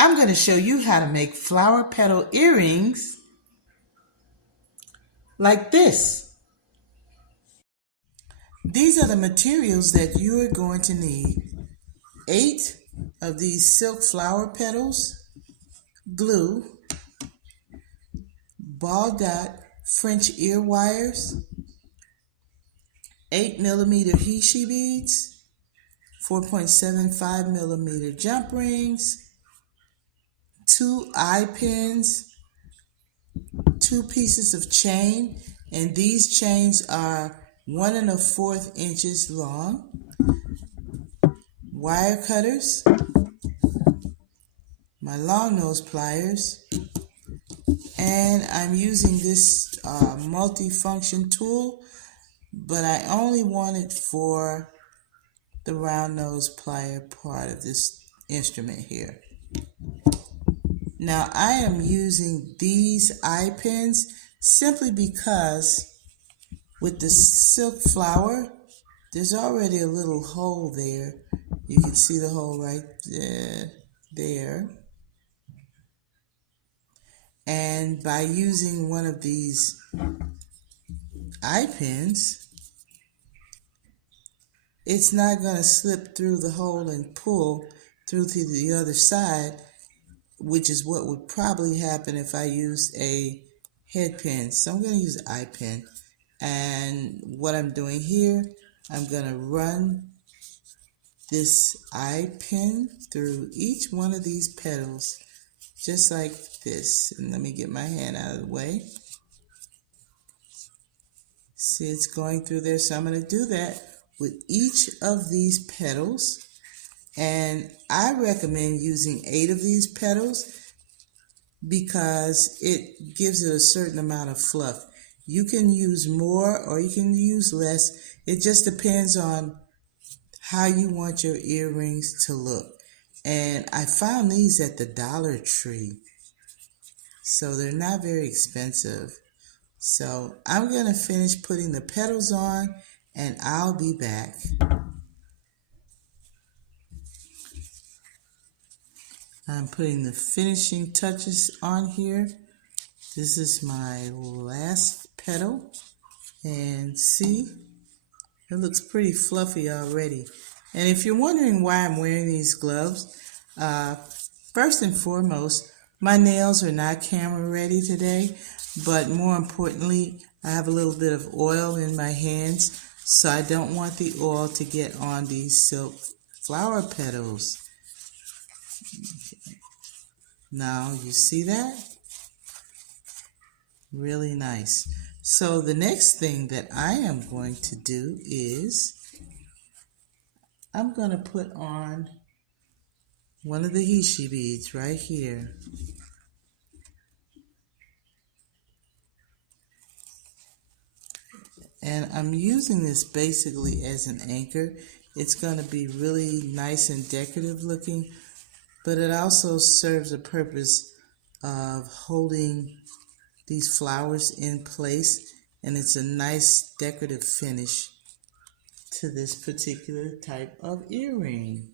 I'm going to show you how to make flower petal earrings like this. These are the materials that you are going to need. 8 of these silk flower petals, glue, ball dot French ear wires, 8mm heishi beads, 4.75mm jump rings, 2 eye pins, 2 pieces of chain, and these chains are 1 1/4 inches long, wire cutters, my long nose pliers, and I'm using this multi-function tool, but I only want it for the round nose plier part of this instrument here. Now I am using these eye pins simply because with the silk flower, there's already a little hole there. You can see the hole right there. And by using one of these eye pins, it's not going to slip through the hole and pull through to the other side, which is what would probably happen if I used a head pin. So I'm going to use an eye pin. And what I'm doing here, I'm going to run this eye pin through each one of these petals, just like this. And let me get my hand out of the way. See, it's going through there, so I'm going to do that with each of these petals. And I recommend using 8 of these petals because it gives it a certain amount of fluff. You can use more or you can use less. It just depends on how you want your earrings to look. And I found these at the Dollar Tree, so they're not very expensive. So I'm going to finish putting the petals on and I'll be back. I'm putting the finishing touches on here. This is my last petal, and see, it looks pretty fluffy already. And if you're wondering why I'm wearing these gloves, first and foremost, my nails are not camera ready today, but more importantly, I have a little bit of oil in my hands, so I don't want the oil to get on these silk flower petals. Now, you see that? Really nice. So the next thing that I am going to do is I'm going to put on one of the heishi beads right here. And I'm using this basically as an anchor. It's going to be really nice and decorative looking, but it also serves a purpose of holding these flowers in place, and it's a nice decorative finish to this particular type of earring.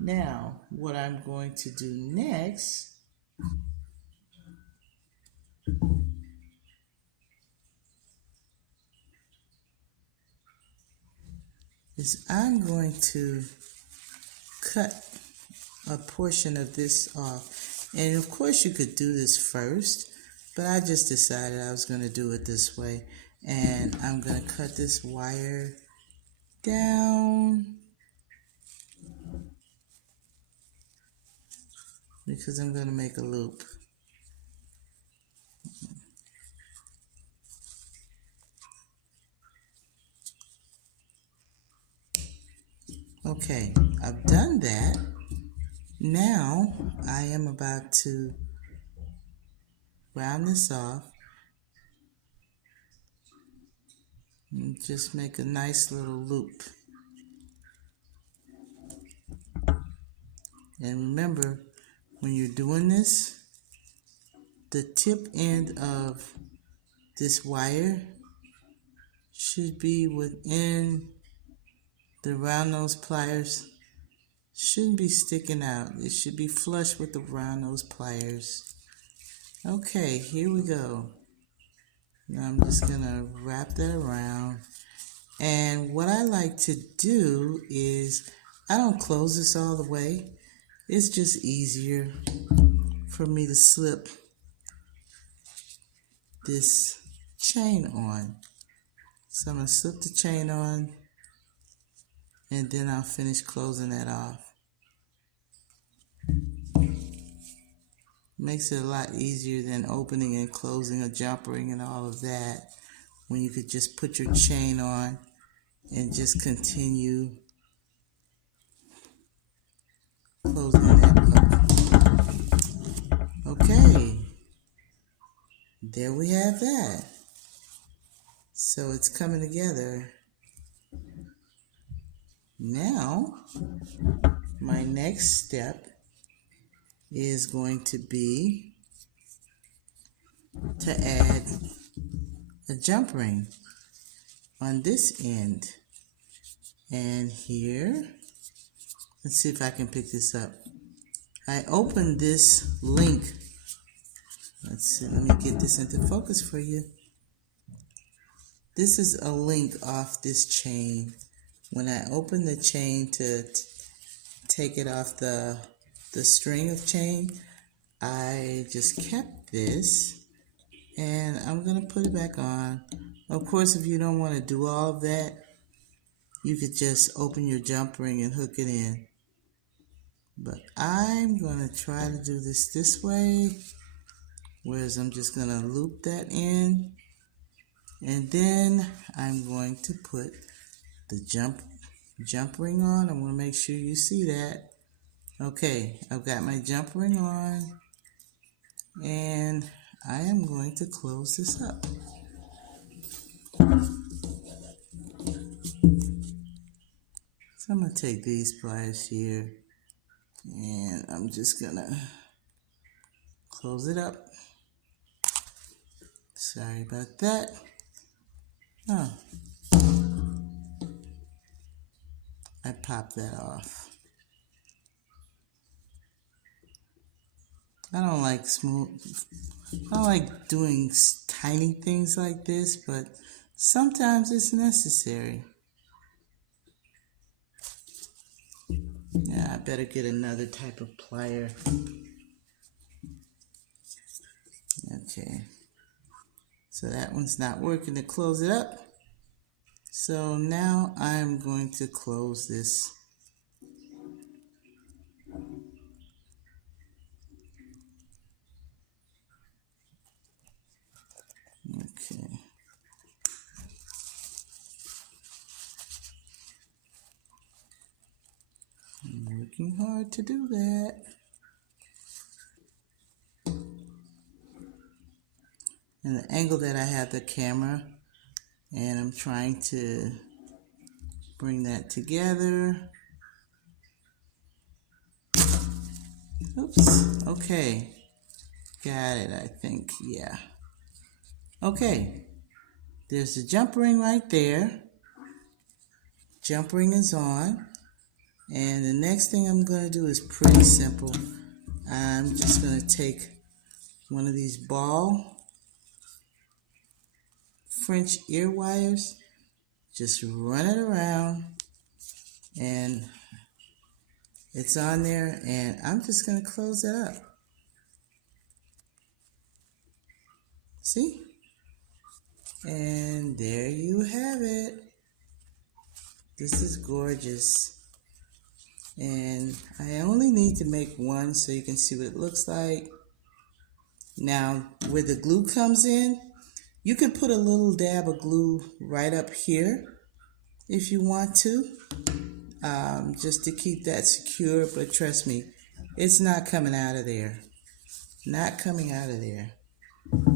Now, what I'm going to do next is I'm going to cut a portion of this off. And of course you could do this first, but I just decided I was going to do it this way. And I'm going to cut this wire down because I'm going to make a loop. Okay, I've done that. Now I am about to round this off and just make a nice little loop. And remember, when you're doing this, the tip end of this wire should be within the round nose pliers Shouldn't be sticking out. It should be flush with around those pliers. Okay, here we go. Now I'm just gonna wrap that around. And what I like to do is, I don't close this all the way. It's just easier for me to slip this chain on. So I'm gonna slip the chain on, and then I'll finish closing that off. Makes it a lot easier than opening and closing a jump ring and all of that, when you could just put your chain on and just continue closing that up. Okay, there we have that. So it's coming together. Now, my next step is going to be to add a jump ring on this end. And here, let's see if I can pick this up. I opened this link. Let's see, let me get this into focus for you. This is a link off this chain. When I opened the chain to take it off the string of chain, I just kept this, and I'm gonna put it back on. Of course, if you don't want to do all of that, you could just open your jump ring and hook it in. But I'm gonna try to do this way, whereas I'm just gonna loop that in, and then I'm going to put the jump ring on. I want to make sure you see that. Okay, I've got my jump ring on, and I am going to close this up. So I'm going to take these pliers here, and I'm just going to close it up. Sorry about that. Oh, I popped that off. I don't like doing tiny things like this, but sometimes it's necessary. Yeah, I better get another type of plier. Okay. So that one's not working to close it up. So now I'm going to close this. Okay. I'm working hard to do that. And the angle that I have the camera, and I'm trying to bring that together. Oops, okay. Got it, I think, yeah. Okay, there's the jump ring right there. Jump ring is on. And the next thing I'm going to do is pretty simple. I'm just going to take one of these ball French ear wires, just run it around, and it's on there, and I'm just going to close it up. See? And there you have it. This is gorgeous. And I only need to make one so you can see what it looks like. Now, where the glue comes in, you can put a little dab of glue right up here if you want to, just to keep that secure, but trust me, it's not coming out of there. Not coming out of there. And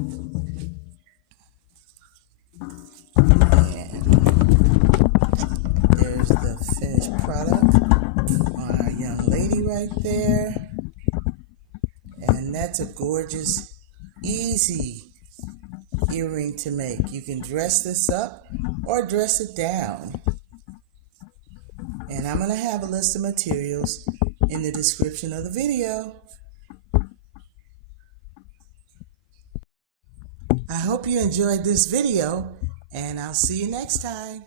there's the finished product on our young lady right there. And that's a gorgeous, easy earring to make. You can dress this up or dress it down. And I'm going to have a list of materials in the description of the video. I hope you enjoyed this video, and I'll see you next time.